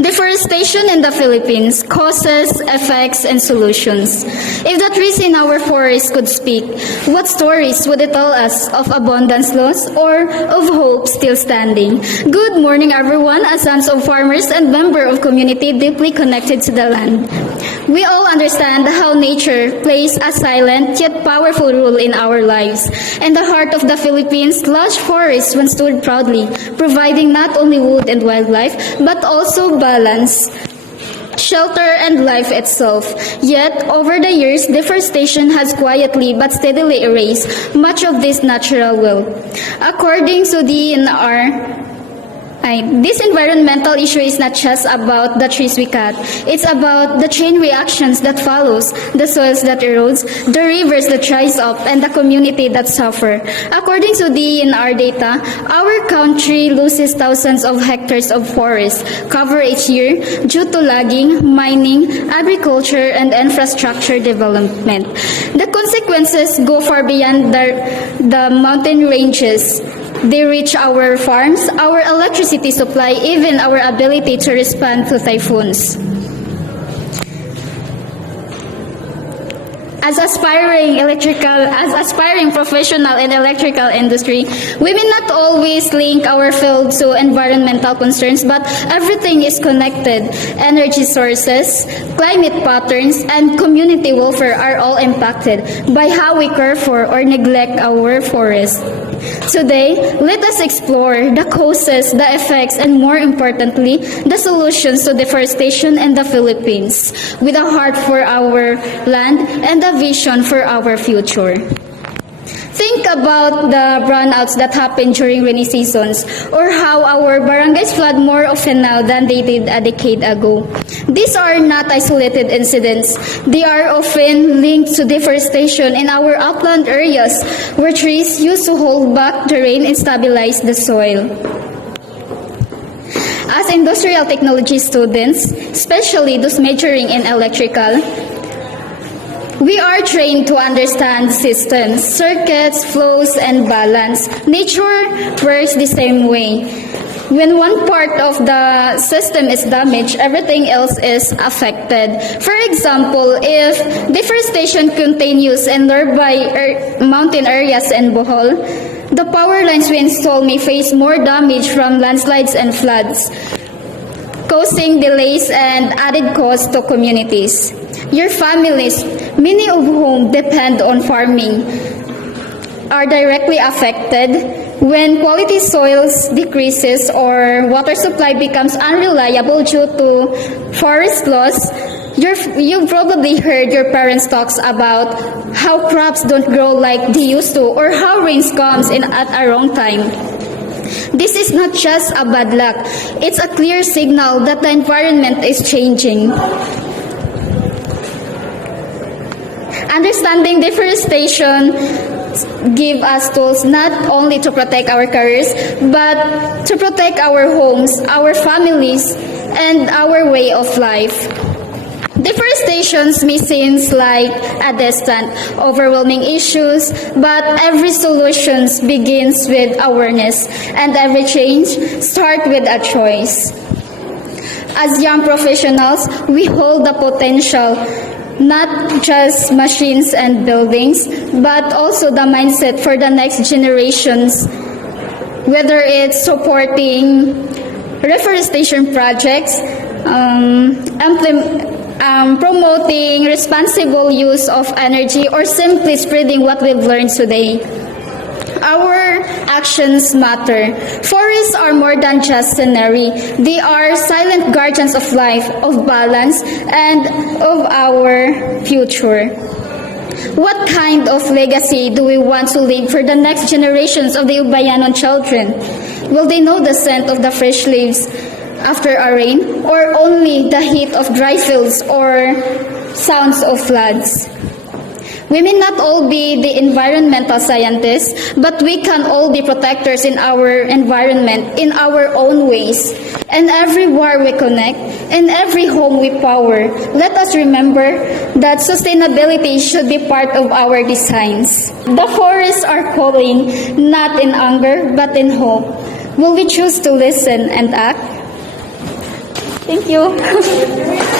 Deforestation in the Philippines: causes, effects, and solutions. If the trees in our forests could speak, what stories would it tell us of abundance lost or of hope still standing? Good morning, everyone, as sons of farmers and member of community deeply connected to the land. We all understand how nature plays a silent yet powerful role in our lives. In the heart of the Philippines, lush forests once stood proudly, providing not only wood and wildlife, but also balance, shelter, and life itself. Yet, over the years, deforestation has quietly but steadily erased much of this natural wealth. According to DNR, this environmental issue is not just about the trees we cut. It's about the chain reactions that follows, the soils that erodes, the rivers that dries up, and the community that suffer. According to DNR data, our country loses thousands of hectares of forest cover each year due to logging, mining, agriculture, and infrastructure development. The consequences go far beyond the mountain ranges. They reach our farms, our electricity supply, even our ability to respond to typhoons. As aspiring professional in electrical industry, we may not always link our field to environmental concerns, but everything is connected. Energy sources, climate patterns, and community welfare are all impacted by how we care for or neglect our forests. Today, let us explore the causes, the effects, and more importantly, the solutions to deforestation in the Philippines, with a heart for our land and a vision for our future. Think about the brownouts that happen during rainy seasons, or how our barangays flood more often now than they did a decade ago. These are not isolated incidents. They are often linked to deforestation in our upland areas, where trees used to hold back the rain and stabilize the soil. As industrial technology students, especially those majoring in electrical, we are trained to understand systems, circuits, flows, and balance. Nature works the same way. When one part of the system is damaged, everything else is affected. For example, if deforestation continues in nearby mountain areas in Bohol, the power lines we install may face more damage from landslides and floods, causing delays and added costs to communities. Your families, many of whom depend on farming, are directly affected. When quality soils decreases or water supply becomes unreliable due to forest loss, you've probably heard your parents talks about how crops don't grow like they used to, or how rains comes in at a wrong time. This is not just a bad luck. It's a clear signal that the environment is changing. Understanding deforestation give us tools not only to protect our careers, but to protect our homes, our families, and our way of life. Deforestation may seem like a distant, overwhelming issue, but every solution begins with awareness, and every change starts with a choice. As young professionals, we hold the potential, not just machines and buildings, but also the mindset for the next generations, whether it's supporting reforestation projects, promoting responsible use of energy, or simply spreading what we've learned today. Our actions matter. Forests are more than just scenery. They are silent guardians of life, of balance, and of our future. What kind of legacy do we want to leave for the next generations of the Ubayanon children? Will they know the scent of the fresh leaves after a rain, or only the heat of dry fields or sounds of floods? We may not all be the environmental scientists, but we can all be protectors in our environment in our own ways. And everywhere we connect, in every home we power, let us remember that sustainability should be part of our designs. The forests are calling, not in anger, but in hope. Will we choose to listen and act? Thank you.